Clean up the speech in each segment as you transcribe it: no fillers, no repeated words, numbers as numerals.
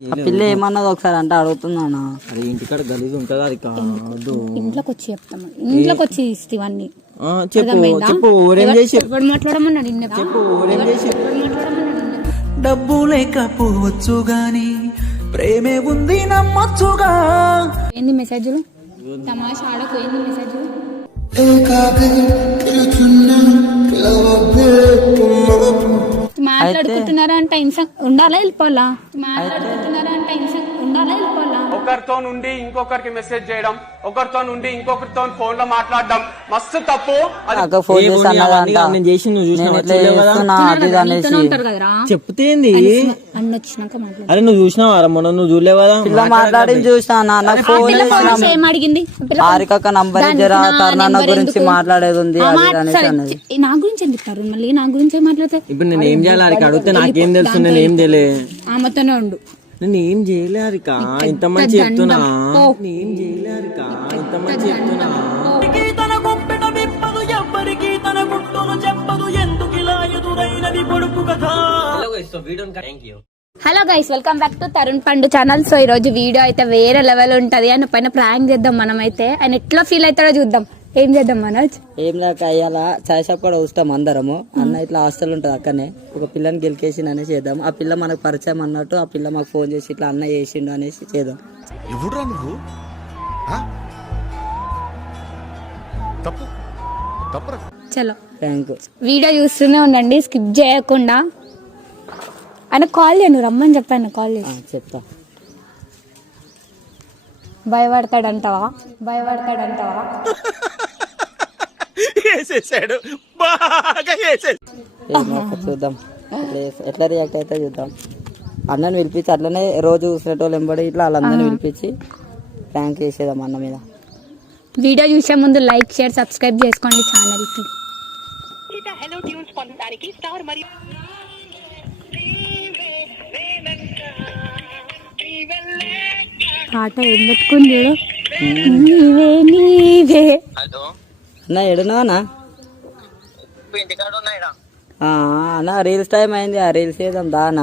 పిల్ల ఏమన్నది ఒకసారి అంటే అడుగుతున్నానా? అది ఇంటికాడ గలీజ్ ఉంటది, అది కాదు. ఇంట్లోకి వచ్చి చెప్తాము, ఇంట్లోకి వచ్చి ఇవన్నీ చెప్పు చెప్పు. ఊరేం చేసి మాట్లాడమన్నాడు, చెప్పు ఊరేం చేసి. డబ్బు లేకపోవచ్చు గాని ప్రేమే ఉంది నమ్మొచ్చుగా. ఏంది మెసేజ్లు? తమాషా ఆడకు. ఏంది మెసేజ్లు? మాట్లాడుకుంటున్నారా అంటే ఉండాలా వెళ్ళిపోవాలా? మాట్లాడుకుంటున్నారా అంటే ఉండాలా వెళ్ళిపోవాలా? ఒకరితో నుండి ఇంకొకరికి మెసేజ్ చేయడం, ఒకరితో నుండి ఇంకొకరితో ఫోన్ లో మాట్లాడడం మస్తు తప్పు. నేను చేసి నువ్వు చెప్తే అన్న వచ్చినాక మాట్లాడు. అరే నువ్వు చూసినావా మొన్న? నువ్వు చూడలేవు కదా? పిల్ల మాట్లాడి చూసినా. నాకు ఫోన్ ఏమడిగింది? హారిక నంబర్ జరా తరుణ గురించి మాట్లాడేది ఉంది. నా గురించి ఎందుకు తరుణ్? మళ్ళీ నా గురించి మాట్లాడతారు. ఇప్పుడు నేను ఏం చేయాలి హారిక? అడిగితే నాకేం తెలుసు? నేను ఏం చేయలే. ఆమెతోనే ఉండు. నేను ఏం చేయలే హారిక, ఇంత మంచి చెప్తున్నా. ఏం చేయలే హారిక, ఇంత మంచి చెప్తున్నా. తన గుప్పెట విప్పదు, ఎవ్వరికి తన గుట్టును చెప్పదు. ఎందుకు ఇలా ఎదురైనది కొడుకు కథ. Hello guys, welcome back to Tarun పండు ఛానల్. సో ఈ రోజు వీడియో అయితే వేరే లెవెల్ ఉంటది. ఆయన పైన ప్రాంక్ చేద్దాం మనం అయితే. ఆయన ఎట్లా ఫీల్ అవుతాడో చూద్దాం. ఏం చేద్దాం మనోజ్? ఏం లేక అయ్యాల చాయ్ షాప్ కూడా వస్తాం అందరము. అన్న ఇట్లా హాస్టల్ ఉంటది అక్కడనే. ఒక పిల్లని గెలికేసి అనేసి చేద్దాం. ఆ పిల్ల మనకు పరిచయం అన్నట్టు. ఆ పిల్ల మాకు ఫోన్ చేసి ఇట్లా అన్న చేసిండు అనేసి చేద్దాం. ఎవడురా నువ్వు? తప్పు తప్పురా. చలో థ్యాంక్ వీడియో చూస్తూనే ఉండండి, స్కిప్ చేయకుండా. ఆయన కాల్ చేయను, రమ్మని చెప్పాను. కాల్ చేసి చెప్తా. భయపడతాడంటావా? వేసేసాడు, బాగా వేసేసాడు. చూద్దాం ఎట్లా రియాక్ట్ అయితే చూద్దాం. అన్నని పిలిపించి అట్లనే రోజు చూసినట్టు వెంబడి ఇట్లా వాళ్ళందరినీ పిలిపించి ప్రాంక్ చేసేద్దాం అన్న మీద. వీడియో చూసే ముందు లైక్, షేర్, సబ్స్క్రైబ్ చేసుకోండి ఛానల్ కి. పాట ఏం పెట్టుకుంది? నీవే నీవే. అన్న ఎడునా అన్న? రీల్స్ టైం అయింది, ఆ రీల్స్ చేద్దాం దా అన్న.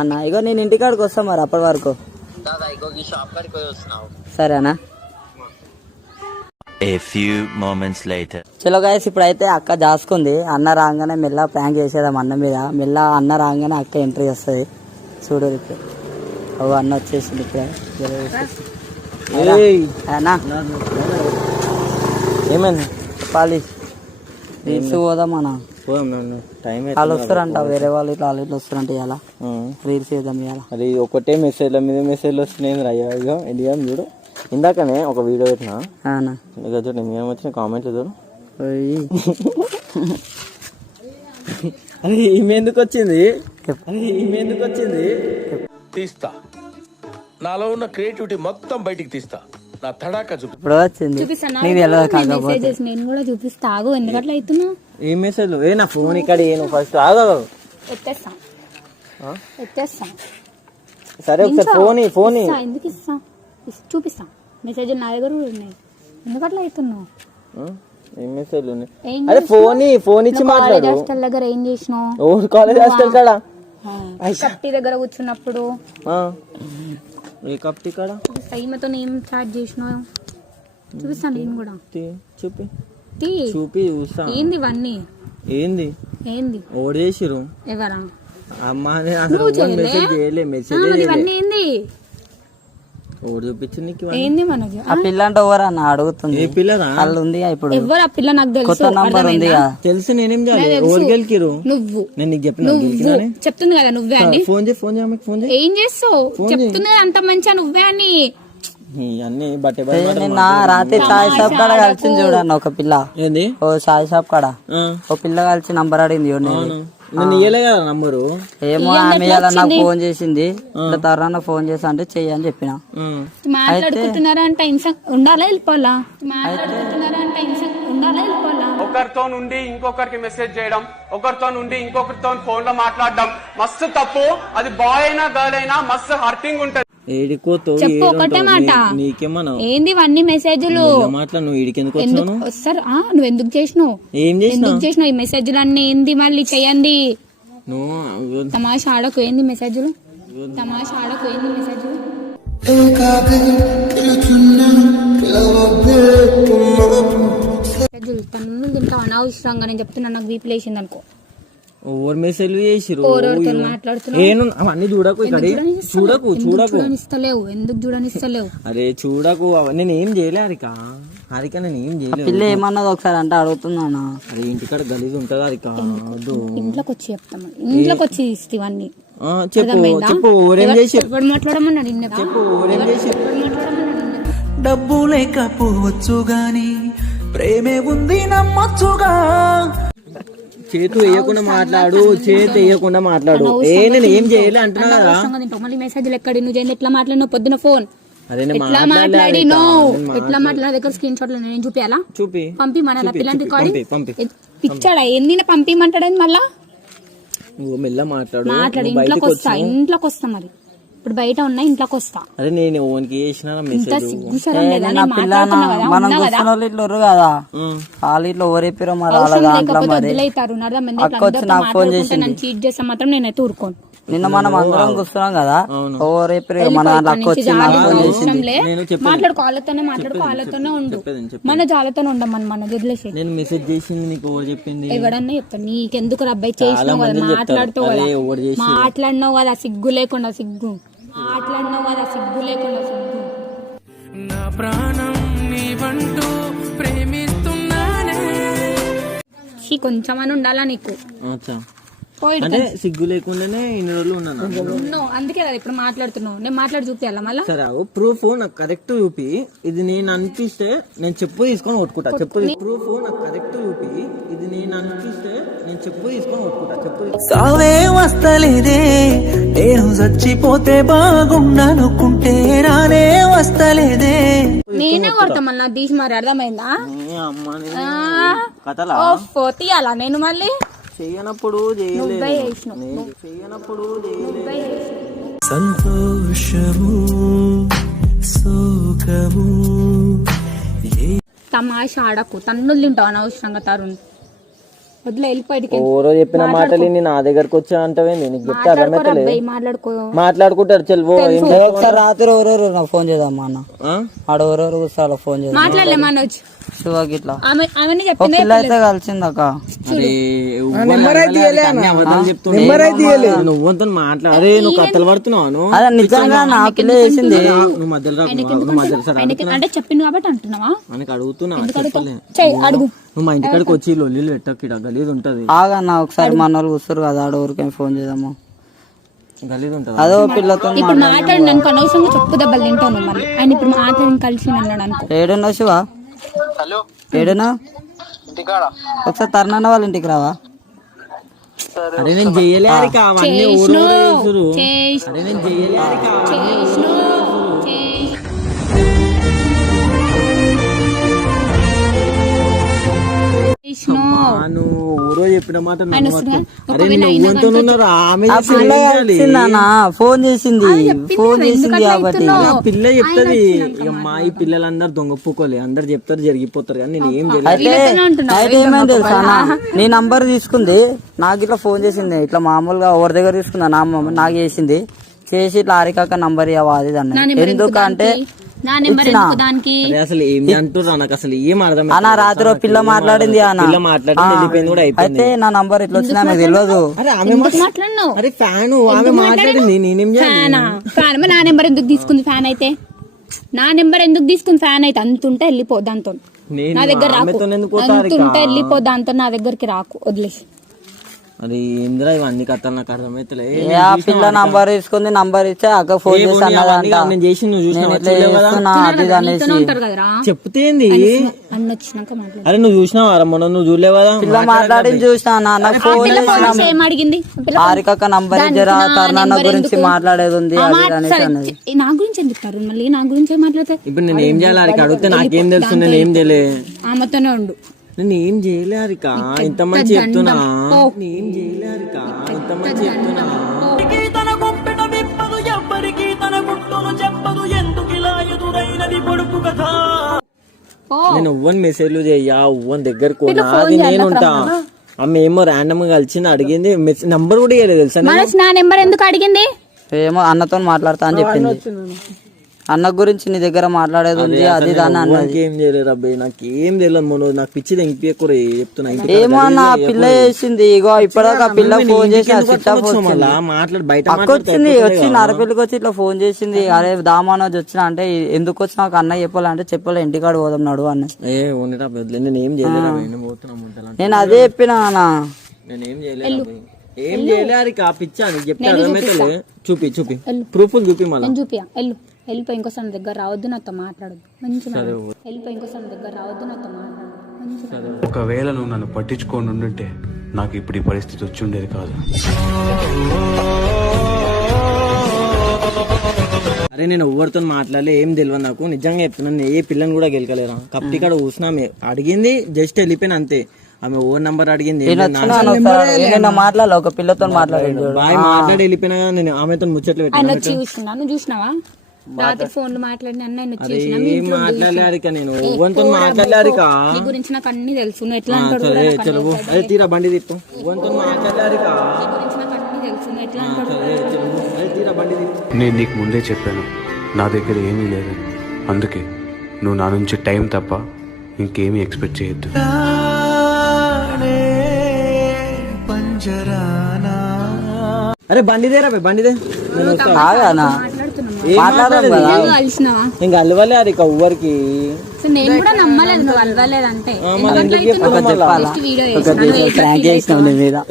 అన్న ఇగో నేను ఇంటికాడికి వస్తా మరి అప్పటి వరకు. సరే అన్న. A few moments later. చలో గైస్, ఇప్పుడైతే అక్క జాసుకుంది. అన్న రాగానే మెల్ల ప్రాంక్ చేసేదాం అన్న మీద. మెల్ల అన్న రాగానే అక్క ఎంట్రీ వస్తుంది. చూడు ఇప్పుడు అన్న వచ్చేసింది. ఇప్పుడే ఏమైంది చెప్పాలి. రీల్స్ పోదాం అన్న. వాళ్ళు వస్తారంట, వేరే వాళ్ళు ఇట్లా వాళ్ళు ఇట్లా వస్తారంట. ఇలా రీల్స్ చేద్దాం ఇవాళ. అది ఒకటే మెసేజ్ల మీద మెసేజ్లు వస్తున్నాయి. అయ్యో ఇండియా చూడు, ఇందాకనే ఒక వీడియో పెట్టినా. చూడు ఏమొచ్చిన కామెంట్లు చూడు. అరే ఈమె ఎందుకు వచ్చింది? తీస్తా, నాలో ఉన్న క్రియేటివిటీ మొత్తం బయటికి తీస్తా. నా తడాక చూపి. ఇప్పుడు వచ్చింది. మెసేజెస్ నేను కూడా చూపిస్తా. ఆగు, ఎందుకట్లా అవుతున్నా? ఏ మెసేజ్? ఏ నా ఫోన్ ఇక్కడ ఫస్ట్ ఆగు. ఎత్తేస్తా. సరే ఒకసారి ఫోన్ ఎందుకు ఇస్తా? చూపిస్తా. మెసేజ్ నా దగ్గర కూడా ఉన్నాయి. ఎందుకట్లా అవుతున్నావు? ఏం మెసేజ్ ఉన్నాయి? అరే ఫోన్ ఇచ్చి మాట్లాడు. హాస్టల్ దగ్గర ఏం చేసినావు? కాలేజ్ హాస్టల్ కాడ కప్టి దగ్గర కూర్చున్నప్పుడు ఏ కప్టి కాడ సైమతో ఏం చాట్ చేసినావు? చూపిస్తాను నేను కూడా. చూపి చూస్తా. ఏంది ఇవన్నీ? ఏంది ఓడి చేసిరు? ఎవరా? అమ్మా మెసేజ్ చేయలే. మెసేజ్ ఇవన్నీ ఏంది? ఓడి చూపించింది. ఏంది మనది? ఆ పిల్ల అంటే ఎవరు అన్న అడుగుతుంది. ఏ పిల్లరా? వాళ్ళు ఉంది ఇప్పుడు. ఎవరు ఆ పిల్ల? నాకు తెలుసు. కొత్త నంబర్ ఉంది. తెలుసు. నేనేం చేయాలి? ఓడి గెలికిరు. నువ్వు నేను నీకు చెప్పిన చెప్తుంది కదా నువ్వే అని. ఫోన్ చేయి. ఏం చేస్తావు? చెప్తుంది అంత మంచిగా నువ్వే అని. అన్ని బట్టే నిన్న రాత్రి చాయ్ షాప్ కాడ కలిసింది చూడన్న ఒక పిల్ల. ఏంది? ఓ చాయ్ షాప్ కాడ ఓ పిల్ల కలిసి నంబర్ అడిగింది. నేను ఇయ్యలే కదా నంబరు. ఏమో ఆమె నాకు ఫోన్ చేసింది. ఇట్లా తరుణ fphone చేసా అంటే చెయ్యి అని చెప్పిన. మాట్లాడుకుంటున్నారా అంటే ఉండాలా వెళ్ళిపోవాలా? ఒకరితో నుండి ఇంకొకరికి మెసేజ్ చేయడం, ఒకరితో నుండి ఇంకొకరితో ఫోన్ లో మాట్లాడడం మస్తు తప్పు. అది బాయ్ అయినా గర్ల్ అయినా మస్తు హర్టింగ్ ఉంటది. చెప్పు ఒకటే మాట. ఏంది ఇవన్నీ మెసేజ్లు? నువ్వు నువ్వు ఎందుకు చేసినావు? ఈ మెసేజ్లు అన్ని ఏంది? మళ్ళీ చెయ్యండి. నువ్వు తమాషా ఆడకు ఏంది మెసేజ్లు తమాషా ఆడకు ఏంది మెసేజ్లు తన్ను తింటా అనవసరంగా నేను చెప్తున్నా నాకు వీపు లేచింది అనుకో ఓవర్ మెసేజ్ చేసిరు ఓరోడితో మాట్లాడుతున్నావు అవన్నీ చూడకు ఇక్కడ చూడకు చూడనిస్తలేవు ఎందుకు చూడనిస్తలేవు అరే చూడకు నేను ఏం చేయలే హరిక నేను ఏం చేయలేదు పిల్ల ఏమన్నది ఒకసారి అంటే అడుగుతున్నానా అరే ఇంటికాడ గలీజ్ ఉంటది హరిక వద్దు ఇంట్లోకి వచ్చి చెప్తాం ఇంట్లోకి వచ్చి ఇస్తేవన్నీ చెప్పు ఓరేం చేసి ఎవడు మాట్లాడమన్నాడు చెప్పు ఓరేం చేసి డబ్బు లేకపోవచ్చు గాని ప్రేమే ఉంది నమ్మొచ్చుగా. చేతు వేయకుండా మాట్లాడు నేను ఏం చేయలే అంటున్నా కదా మళ్ళీ మెసేజ్లు ఎక్కడి నువ్వు చేయండి ఎట్లా మాట్లాడినావు పొద్దున ఫోన్ అరే ఎట్లా మాట్లాడినావు ఎట్లా మాట్లాడిన దగ్గర స్క్రీన్ షాట్లు నేను చూపియాలా చూపి పంపి మన పిల్లని రికార్డింగ్ పంపి పిచ్చాడా ఏంది పంపిమంటాడని మళ్ళా నువ్వు మెల్ల మాట్లాడు ఇంట్లోకి వస్తా మరి ఇప్పుడు బయట ఉన్నా ఇంట్లోకి వస్తా అరే నేను ఓన్కి చేసిన ఇంత సిగ్గుశరం లేదా నేను పిల్ల మాట్లాడుతున్నా కదా మనం ఉన్నా కదా చూస్తున్న వాళ్ళు ఇట్లా ఉర్రు కదా వాళ్ళు ఇట్లా ఓరేపిరో మరి అలా అవసరం దాంట్లో లేకపోతే మరి వదిలేతారు అక్క వచ్చి నాకు ఫోన్ చేసింది నన్ను చీట్ చేస్తే మాత్రం నేనైతే ఊరుకోను నిన్న మనం అందరం కూర్చున్నాం కదా ఓరేపిరో మన అక్క వచ్చి నాకు ఫోన్ చేసింది మాట్లాడుకో వాళ్ళతోనే ఉండు మన జాలతోనే ఉండమని మన వదిలేసి నేను మెసేజ్ చేసింది నీకు ఎవరు చెప్పింది ఎవడన్నా చెప్తాను నీకెందుకు అబ్బాయి చేసినావు కదా మాట్లాడుతావు కదా మాట్లాడినావు కదా సిగ్గు లేకుండా సిగ్గు నా ప్రాణం నీవంటూ ప్రేమిస్తున్నానే. కొంచెమని ఉండాలా నీకు అచ్చా పోయి అంటే సిగ్గు లేకుండానే ఇన్ని రోజులు ఉన్నాను ఉన్నావు అందుకే కదా ఇప్పుడు మాట్లాడుతున్నావు నేను మాట్లాడి చూపియాలా మళ్ళా సరే ప్రూఫ్ నాకు కరెక్ట్ చూపి ఇది నేను అనిపిస్తే నేను చెప్పు తీసుకొని కొట్టుకుంటా ప్రూఫ్ నాకు కరెక్ట్ చూపి ఇది నేను అనిపిస్తే నేను చెప్పు తీసుకొని కొట్టుకుంటా సావే వస్తలేదే నేను చచ్చిపోతే బాగుండనుకుంటే రానే వస్తలేదే. నేనే కొడతా మళ్ళీ తీసి మరి అర్థమైందా కథలా తీయాలా నేను మళ్ళీ చెయ్యనప్పుడు సంతోషము సుఖము తమాషా ఆడకు తన్నులు తింటావు అనవసరంగా తరుణ్ వదిలే వెళ్ళిపోయి ఓరో చెప్పిన మాటలు నా దగ్గరకు వచ్చా అంటవేంది నీకు చెప్తే అర్థమైతే మాట్లాడుకో మాట్లాడుకుంటారు చెల్వో ఒకసారి రాత్రి ఎవరెవరు నాకు ఫోన్ చేద్దామా అన్న ఆడ ఎవరెవరు కూర్చోాలో ఫోన్ చేద్దాం మాట్లాడలే మనోజ్ శివకి ఇట్లా ఆమె ఒక పిల్ల అయితే కలిసింది అక్క నువ్వుతో మాట్లాడే నువ్వు కథలు పడుతున్నావు అదే నిజంగా నా పిల్ల చేసింది నువ్వు మధ్యలో అంటే చెప్పింది కాబట్టి అంటున్నావా మనకి అడుగుతున్నా అడుగు నువ్వు మా ఇంటికాడికి వచ్చి లొల్లిలు పెట్టకిడ గలీజ్ ఉంటది ఆగన్న ఒకసారి మన వాళ్ళు కూర్చోరు కదా ఆడ ఊరికైనా ఫోన్ చేద్దాము గలీజ్ ఉంటది అదో పిల్లతో ఇప్పుడు మాట్లాడి అనుకో అనవసరంగా చెప్పు దెబ్బలు తింటాను మళ్ళీ ఆయన ఇప్పుడు మాట్లాడి కలిసి అన్నాడు అనుకో ఏడున్నా శివ ఏడున్నా ఒకసారి తరుణన్న వాళ్ళ ఇంటికి రావా అరే నేను చెయ్యలే అవన్నీ ఊరు అరే నేను చెయ్యలే ఊరో చెప్పిన మాట ఫోన్ చేసింది కాబట్టి పిల్ల చెప్తది ఇక మా ఈ పిల్లలందరూ దొంగ పూకోలే అందరు చెప్తారు జరిగిపోతారు కానీ నేను ఏం అయితే ఏమైంది తెలుసా నీ నంబర్ తీసుకుంది నాకు ఇట్లా ఫోన్ చేసింది ఇట్లా మామూలుగా ఎవరి దగ్గర తీసుకుందా నా నాకు చేసింది చేసి ఇట్లా ఆరికాక నంబర్ ఇవ్వ అది దాన్ని ఎందుకంటే అసలు ఏం అంటున్నా నాకు అసలు ఏం అర్థం అన్న రాత్రి పిల్ల మాట్లాడింది అన్న వెళ్ళిపోయింది కూడా అయితే నా నంబర్ ఇట్లా వచ్చింది నాకు తెలియదు అరే ఫ్యాన్ ఆమె మాట్లాడింది నేనేం ఫ్యాన్ నా నెంబర్ ఎందుకు తీసుకుంది ఫ్యాన్ అయితే నా నెంబర్ ఎందుకు తీసుకుంది ఫ్యాన్ అయితే అంతుంటే వెళ్ళిపో దాంతో నా దగ్గర రాకు అంతుంటే వెళ్ళిపో దాంతో నా దగ్గరికి రాకు వదిలేసి అది ఇందిరా ఇవన్నీ కథలు నాకు అర్థమైతలే పిల్ల నంబర్ తీసుకుంది నంబర్ ఇచ్చా అక్క ఫోన్ చేసి నేను చేసి చెప్తే అరే నువ్వు చూసినావా మొన్న నువ్వు చూడలేవు కదా పిల్ల మాట్లాడింది చూసినా నాకు ఫోన్ ఏమడిగింది హారికక్క నంబర్ ఇచ్చరా తరుణన్న గురించి మాట్లాడేది ఉంది నా గురించి ఎందుకు తరుణ్ మళ్ళీ నా గురించి మాట్లాడతా ఇప్పుడు నేను ఏం చేయాలి అడిగి అడిగితే నాకేం తెలుసు నేను ఏం చేయలే ఆమెతోనే ఉండు నేను ఏం చేయలే హరిక ఇంత మంచి చెప్తున్నా ఏం చేయలే హరిక ఇంత మంచి చెప్తున్నా తన గుప్పెట విప్పదు ఎవ్వరికి తన గుట్టును చెప్పదు ఎందుకిలా ఎదురైనది పొడుపు కథ. నేను ఒవ్వని మెసేజ్లు చెయ్యా ఒవ్వని దగ్గరకు నాది నేను ఉంటా ఆమె ఏమో ర్యాండమ్ గా కలిసింది, అడిగింది, నంబర్ కూడా ఇవ్వలేదు తెలుసా నేను. మనసు నా నెంబర్ ఎందుకు అడిగింది? ఏమో అన్నతో మాట్లాడతా అని చెప్పింది. అన్న గురించి నీ దగ్గర మాట్లాడేది ఉంది అది దాన్ని అన్నది. ఏం చేయలేదు అబ్బాయి, నాకు ఏం తెలియదు మొన్న, నాకు పిచ్చిది ఇంకే చెప్తున్నా. ఏమో అన్న పిల్ల చేసింది, ఇగో ఇప్పటిదాకా పిల్ల ఫోన్ చేసి మాట్లాడి బయట వచ్చింది, వచ్చి నరపిల్లికి వచ్చి ఇట్లా ఫోన్ చేసింది. అరే దామానోజ్ వచ్చిన అంటే ఎందుకు వచ్చినా ఒక అన్న చెప్పాలంటే చెప్పలే, ఇంటికాడు పోదాం నడు అన్న. నేను ఏం చేయలేదు, పోతున్నా. నేను అదే చెప్పినా అన్న, నేను ఏం చేయలేదు, ఏం చేయలేదు. ఆ పిచ్చా నీకు చెప్తే అర్థమైతే చూపి ప్రూఫ్లు చూపి మళ్ళీ చూపియా. వెళ్ళిపోయి ఇంకోసారి దగ్గర రావద్దు, నాతో మాట్లాడదు. మంచిగా వెళ్ళిపోయి ఇంకోసారి దగ్గర రావద్దు, నాతో మాట్లాడదు. మంచిగా. ఒకవేళ నువ్వు నన్ను పట్టించుకొని ఉండుంటే నాకు ఇప్పుడు ఈ పరిస్థితి వచ్చి ఉండేది కాదు. అరే నేను ఎవరితో మాట్లాడలే, ఏం తెలియదు నాకు, నిజంగా చెప్తున్నాను. ఏ పిల్లని కూడా గెలకలేరా, కప్టి కాడ కూర్చున్నా, అడిగింది జస్ట్ వెళ్ళిపోయిన అంతే. ఆమె ఓవర్ నంబర్ అడిగింది, మాట్లాడాలి ఒక పిల్లతో మాట్లాడి బాయ్ మాట్లాడి వెళ్ళిపోయినా కదా. నేను ఆమెతో ముచ్చట్లు ఆయన వచ్చి చూసినా, నువ్వు చూసినావా? రాత్రి ఫోన్లు మాట్లాడిన అన్న ఆయన వచ్చి చూసినా. మాట్లాడలేక నేను ఎవరితో మాట్లాడలేక నీ గురించి నాకు అన్ని తెలుసు, నువ్వు ఎట్లా అంటాడు కూడా నాకు అన్ని తెలుసు. అదే తీరా బండి తీస్తాం, ఎవరితో మాట్లాడలేక నీ గురించి నాకు అన్ని తెలుసు, నువ్వు ఎట్లా అంటాడు. అదే తీరా బండి తీస్తాం. నేను నీకు ముందే చెప్పాను నా దగ్గర ఏమీ లేదు, అందుకే నువ్వు నా నుంచి టైం తప్ప ఇంకేమీ ఎక్స్పెక్ట్ చేయొద్దు. అరే బండిదేరా బండిదే, ఇంకా అలవలే అది ఎవ్వరికి. నేను కూడా నమ్మలేదు నువ్వు అలవలేదంటే.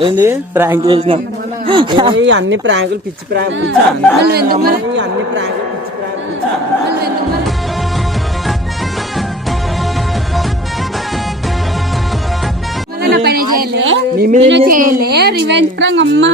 ఏంది ప్రాంక్ చేసినాం, అన్ని ప్రాంకులు పిచ్చి ప్రాంక్, అన్ని ప్రాంకులు పిచ్చి ప్రాంక్. రివెంజ్ ప్రాంక్ అమ్మా.